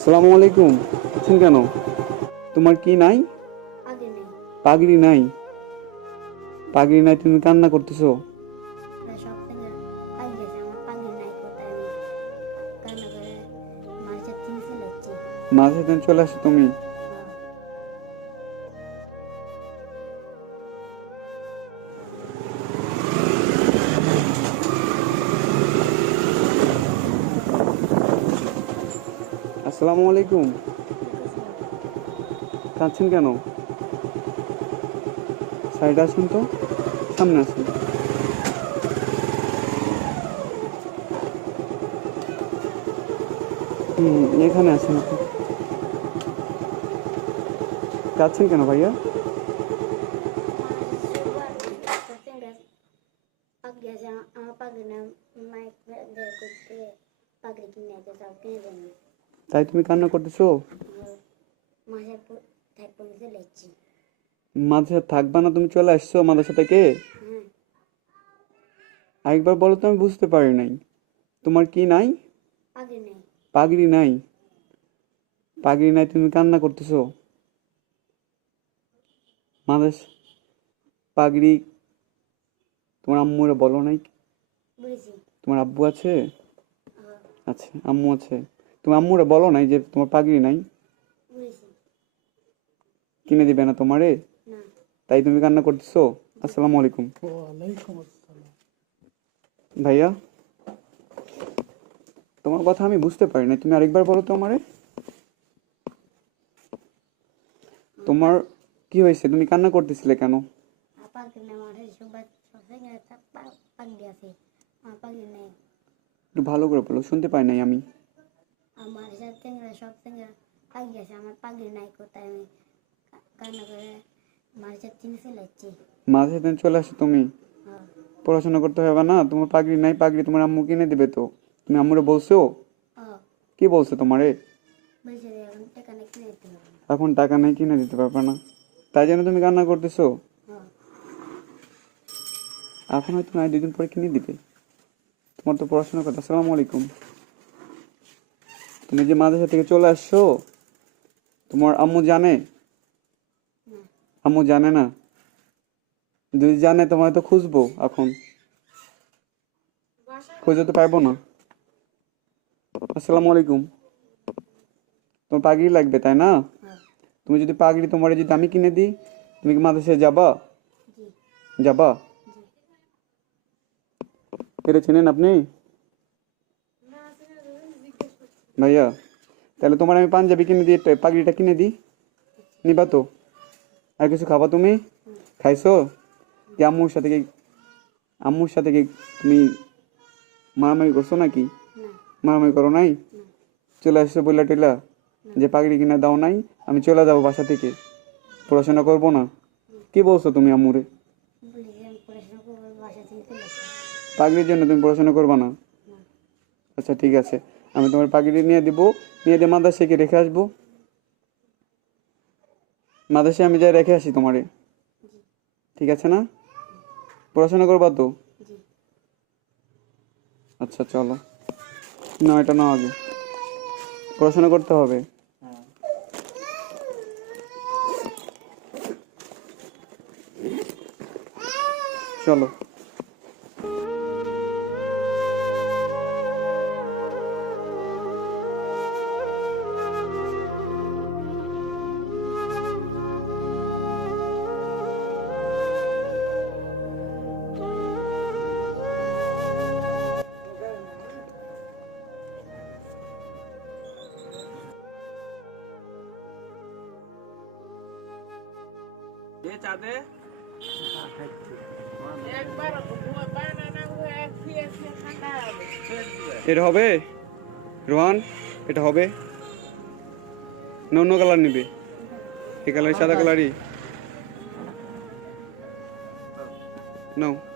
আসসালামু আলাইকুম। আছেন কেন? তোমার কি নাই? পাগড়ি নাই। পাগড়ি নাই? তুমি কান্না করতেছো? প্রায় চলে আসো পাই আসসালামু আলাইকুম। কাঁদছেন কেন? সাইডে আসুন তো, সামনে আসুন। হুম, এখানে আসুন আপনি। কাঁদছেন কেন ভাইয়া? আমার পাগি না মাইক পাগড়ি কিনে সব কিনে দেন। তাই তুমি কান্না করতেছো? থাক মাঝে থাকবা না তুমি চলে আসছো আমাদের সাথে কে? হ্যাঁ আরেকবার বলো তো আমি বুঝতে পারি নাই। তোমার কি নাই? পাগড়ি নাই। পাগড়ি নাই তুমি কান্না করতেছো। মাদেশ পাগড়ি তোমার আম্মুরা বলো নাই? তোমার আব্বু আছে? হ্যাঁ, আছে আম্মু আছে। তুমি আম্মুরা বলো নাই যে তোমার পাগড়ি নাই? কিনে দিবে না তোমারে? তাই তুমি কান্না করতেছো? আসসালামু আলাইকুম। ভাইয়া তোমার কথা আমি বুঝতে পারি না তুমি আরেকবার বলো তো আমারে। তোমার কি হয়েছে? তুমি কান্না করতেছিলে কেন? একটু ভালো করে বলো শুনতে পাই নাই আমি। সাথে সব থেকে পাগি আছে আমার পাগি নাই কোথায় আমি কান্না করে মাঝে তিন ফেলেছি মাঝে দিন চলে আসো তুমি পড়াশোনা করতে হবে না তোমার পাগড়ি নাই পাগড়ি তোমার আম্মু কিনে দেবে তো তুমি আম্মুরে বলছো হ্যাঁ কি বলছো তোমারে এখন টাকা নাই কিনে দিতে পারবে না তাই জন্য তুমি কান্না করতেছো এখন হয়তো নাই দুদিন পরে কিনে দিবে তোমার তো পড়াশোনা কথা আসসালামু আলাইকুম তুমি যে মাদ্রাসা থেকে চলে আসছো তোমার আম্মু জানে? আম্মু জানে না? যদি জানে তোমার তো খুঁজবো এখন। খুঁজে তো পাইবো না। আসসালামু আলাইকুম। তোমার পাগড়ি লাগবে তাই না? তুমি যদি পাগড়ি তোমার যদি আমি কিনে দিই তুমি কি মাদ্রাসায় যাবা? যাবা? এটা চেনেন আপনি? ভাইয়া তাহলে তোমার আমি পাঞ্জাবি কিনে দিই পাগড়িটা কিনে দিই। নিবা তো। আর কিছু খাবা তুমি? খাইছো? কি আম্মুর সাথে কি আম্মুর সাথে কি তুমি মারামারি করছ নাকি? মারামারি করো নাই? চলে আসছো বইলা টেলা যে পাগড়ি কিনে দাও নাই আমি চলে যাব বাসা থেকে। পড়াশোনা করব না। কি বলছো তুমি আম্মুরে? পাগড়ির জন্য তুমি পড়াশোনা করবা না। আচ্ছা ঠিক আছে। আমি তোমার পাখিটি নিয়ে দিব নিয়ে দিয়ে মাদ্রাসাকে রেখে আসব। মাদ্রাসায় আমি যাই রেখে আসি তোমারে। ঠিক আছে না? পড়াশোনা করবা তো? আচ্ছা চলো। না এটা না আগে। পড়াশোনা করতে হবে। চলো। এটা হবে? রোহান এটা হবে? না অন্য কালার নিবে। এই কালার সাদা কালারই। নাও।